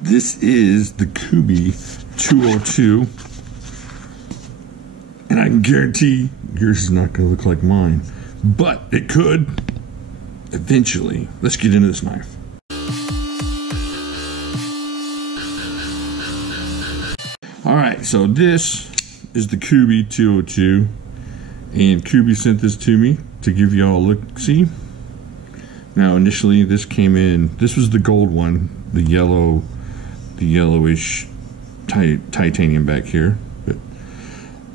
This is the Kubey 202, and I can guarantee yours is not going to look like mine, but it could eventually. Let's get into this knife. Alright, so this is the Kubey 202, and Kubey sent this to me to give y'all a look-see. Now initially this came in, this was the gold one, the yellowish titanium back here, but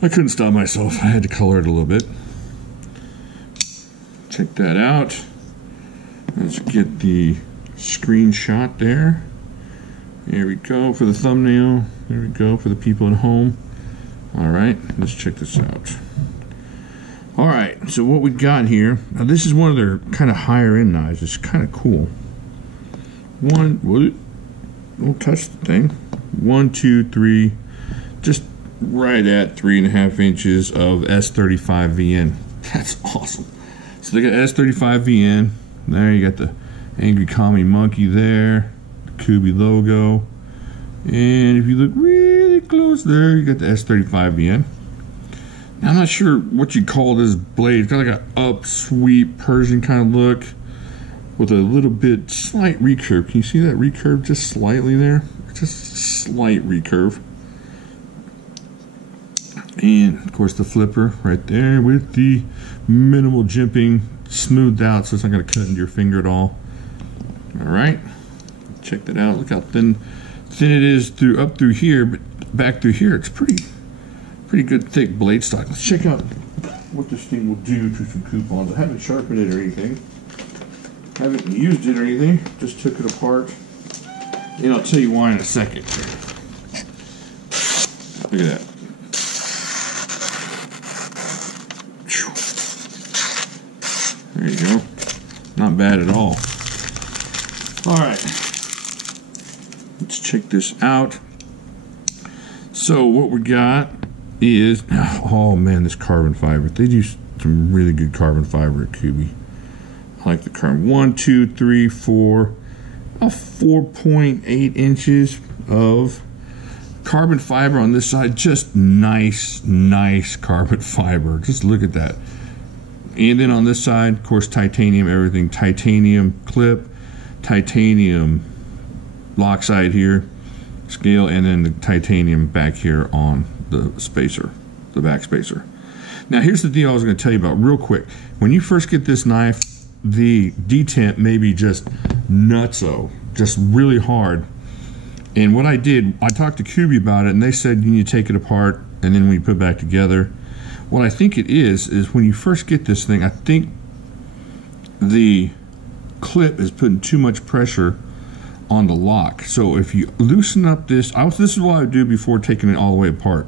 I couldn't stop myself. I had to color it a little bit. Check that out. Let's get the screenshot there. There we go for the thumbnail. There we go for the people at home. Alright, let's check this out. Alright, so what we got here, now this is one of their kind of higher end knives. It's kind of cool. Don't touch the thing. 1, 2, 3, just right at 3.5 inches of S35 VN. That's awesome. So they got S35 VN. There you got the angry commie monkey there, the Kubey logo, and if you look really close there, you got the S35 VN. Now I'm not sure what you call this blade. It's got like an upsweep Persian kind of look with a little bit slight recurve. Can you see that recurve just slightly there? Just slight recurve. And of course the flipper right there with the minimal jimping, smoothed out so it's not going to cut into your finger at all. Alright, check that out. Look how thin it is up through here, but back through here it's pretty good thick blade stock. Let's check out what this thing will do to some coupons. I haven't sharpened it or anything. Haven't used it or anything. Just took it apart. And I'll tell you why in a second. Look at that. There you go. Not bad at all. Alright. Let's check this out. So what we got is, oh man, this carbon fiber. They do some really good carbon fiber at Kubey. I like the carbon. 1, 2, 3, 4, 4.8 inches of carbon fiber on this side. Just nice carbon fiber. Just look at that. And then on this side, of course, titanium, everything. Titanium clip, titanium lock side here, scale, and then the titanium back here on the spacer, the back spacer. Now here's the deal I was going to tell you about real quick. When you first get this knife, the detent may be just nutso, just really hard. And what I did, I talked to Kubey about it, and they said you need to take it apart, and then when you put it back together. What I think it is when you first get this thing, I think the clip is putting too much pressure on the lock. So if you loosen up this, this is what I would do before taking it all the way apart.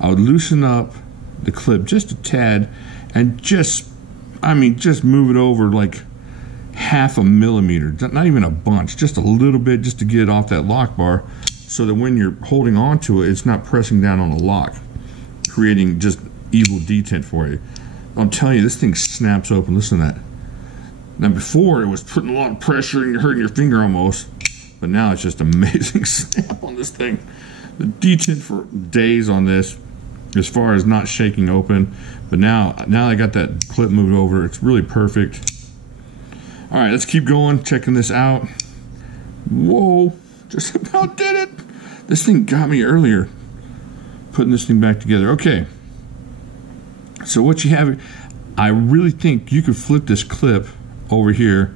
I would loosen up the clip just a tad and just move it over like 0.5 millimeter, not even a bunch, just a little bit, just to get it off that lock bar, so that when you're holding on to it, it's not pressing down on the lock, creating just evil detent for you. I'm telling you, this thing snaps open. Listen to that. Now before, it was putting a lot of pressure and you're hurting your finger almost, but now it's just amazing snap on this thing. The detent for days on this, as far as not shaking open, but now I got that clip moved over, it's really perfect. All right, let's keep going, checking this out. Whoa, just about did it. This thing got me earlier, putting this thing back together. Okay, so what you have, I really think you could flip this clip over here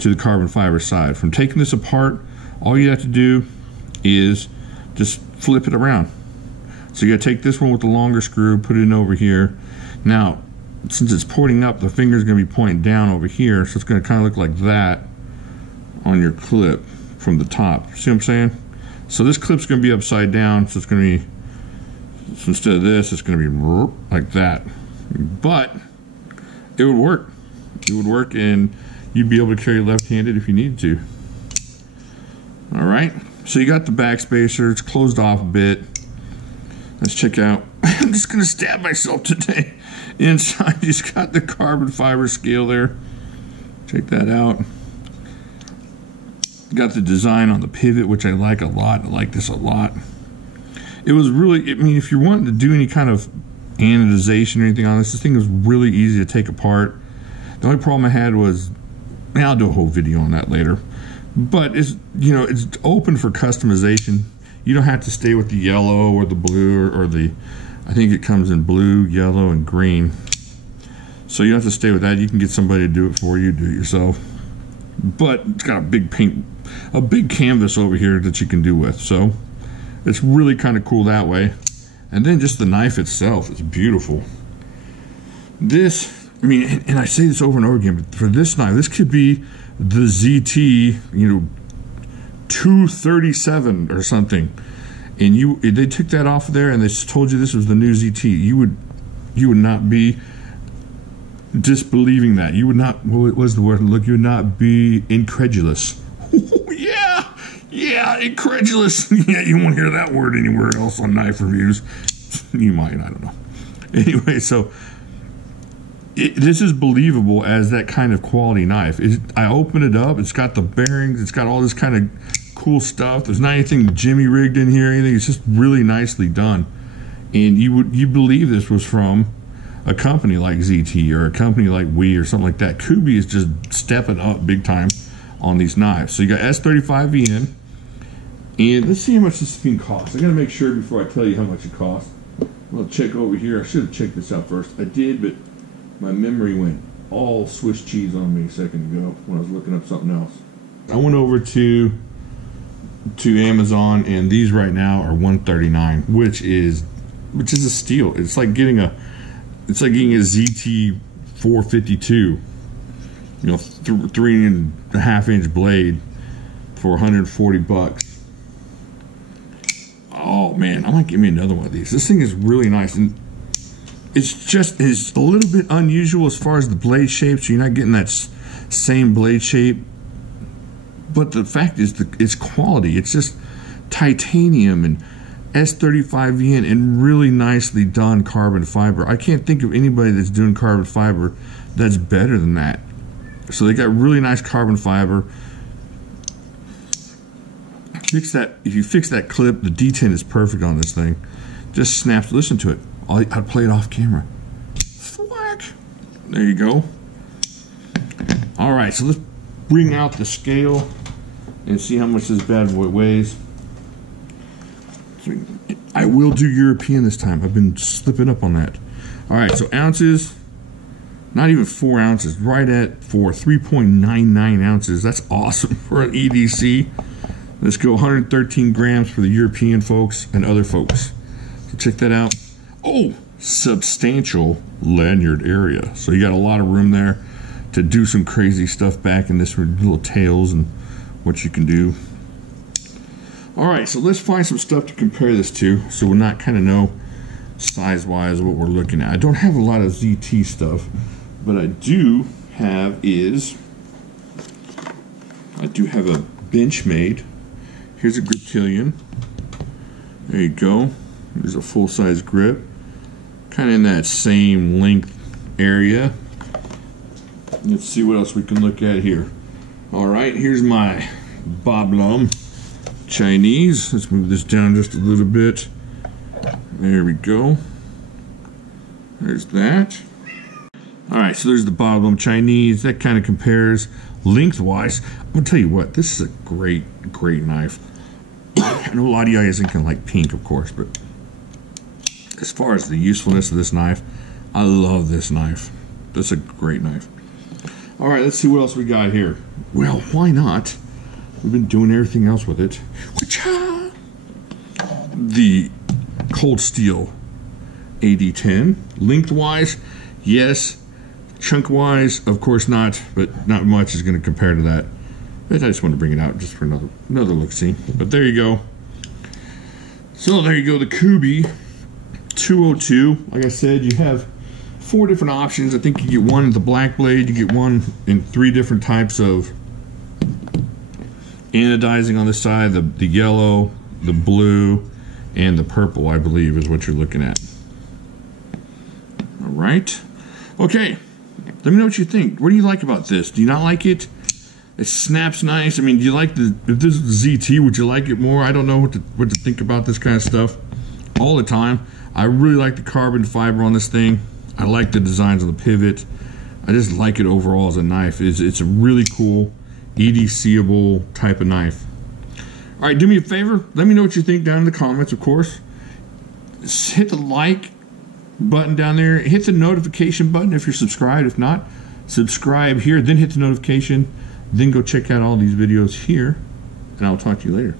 to the carbon fiber side. From taking this apart, all you have to do is just flip it around. So you gotta take this one with the longer screw, put it in over here. Now, since it's pointing up, the finger's gonna be pointing down over here, so it's gonna kind of look like that on your clip from the top. See what I'm saying? So this clip's gonna be upside down, so it's gonna be, so instead of this, it's gonna be like that. But it would work. It would work, and you'd be able to carry left-handed if you needed to. All right, so you got the back spacer, it's closed off a bit. Let's check out, I'm just gonna stab myself today. Inside, he's got the carbon fiber scale there. Check that out. Got the design on the pivot, which I like a lot. I like this a lot. It was really, I mean, if you're wanting to do any kind of anodization or anything on this thing was really easy to take apart. The only problem I had was, I'll do a whole video on that later, but it's, you know, it's open for customization. You don't have to stay with the yellow or the blue or the, I think it comes in blue, yellow, and green. So you don't have to stay with that. You can get somebody to do it for you, do it yourself. But it's got a big canvas over here that you can do with. So it's really kind of cool that way. And then just the knife itself is beautiful. This, I mean, and I say this over and over again, but for this knife, this could be the ZT, you know, 237 or something. And they took that off of there and they told you this was the new ZT. You would not be disbelieving that. You would not, what was the word? Look, you would not be incredulous. Yeah, incredulous. Yeah, you won't hear that word anywhere else on knife reviews. You might, I don't know. Anyway, so this is believable as that kind of quality knife. I open it up, it's got the bearings, it's got all this kind of cool stuff. There's not anything Jimmy rigged in here or anything. It's just really nicely done. And you believe this was from a company like ZT or a company like We or something like that. Kubey is just stepping up big time on these knives. So you got S35VN. And let's see how much this thing costs. I gotta make sure before I tell you how much it costs. I'll check over here. I should have checked this out first. I did, but my memory went all Swiss cheese on me a second ago when I was looking up something else. I went over to Amazon, and these right now are $139, which is a steal. It's like getting a ZT 452, you know, 3.5-inch blade for 140 bucks. Oh man, I might give me another one of these. This thing is really nice, and it's a little bit unusual as far as the blade shape, so you're not getting that same blade shape. But the fact is, it's quality. It's just titanium and S35VN and really nicely done carbon fiber. I can't think of anybody that's doing carbon fiber that's better than that. So they got really nice carbon fiber. If you fix that clip, the detent is perfect on this thing. Just snaps. Listen to it. I'll play it off camera. Thwack. There you go. All right, so let's bring out the scale and see how much this bad boy weighs. I will do European this time. I've been slipping up on that. All right, so ounces, not even 4 ounces, right at 3.99 ounces. That's awesome for an EDC. Let's go 113 grams for the European folks and other folks. So check that out. Oh, substantial lanyard area. So you got a lot of room there to do some crazy stuff back in this little tails and what you can do. All right, so let's find some stuff to compare this to so we'll not kind of know size-wise what we're looking at. I don't have a lot of ZT stuff, but I do have a Benchmade. Here's a Griptilian. There you go. There's a full-size grip. Kind of in that same length area. Let's see what else we can look at here. All right, here's my Boblum Chinese. Let's move this down just a little bit. There we go. There's that. All right, so there's the Boblum Chinese. That kind of compares lengthwise. I'm gonna tell you what, this is a great knife. I know a lot of you guys can like pink, of course, but as far as the usefulness of this knife, I love this knife. That's a great knife. All right, let's see what else we got here. Well, why not? We've been doing everything else with it. The Cold Steel AD10. Lengthwise, yes. Chunk-wise, of course not, but not much is going to compare to that. But I just want to bring it out just for another look-see. But there you go. So there you go, the Kubey 202. Like I said, you have 4 different options. I think you get one with the black blade, you get one in 3 different types of anodizing on the side, the yellow, the blue, and the purple, I believe, is what you're looking at. All right. Okay. Let me know what you think. What do you like about this? Do you not like it? It snaps nice. I mean, do you like the, if this is ZT, would you like it more? I don't know what to think about this kind of stuff all the time. I really like the carbon fiber on this thing. I like the designs of the pivot. I just like it overall as a knife. It's a really cool EDC-able type of knife. All right, do me a favor. Let me know what you think down in the comments, of course. Hit the like button down there. Hit the notification button if you're subscribed. If not, subscribe here, then hit the notification. Then go check out all these videos here, and I'll talk to you later.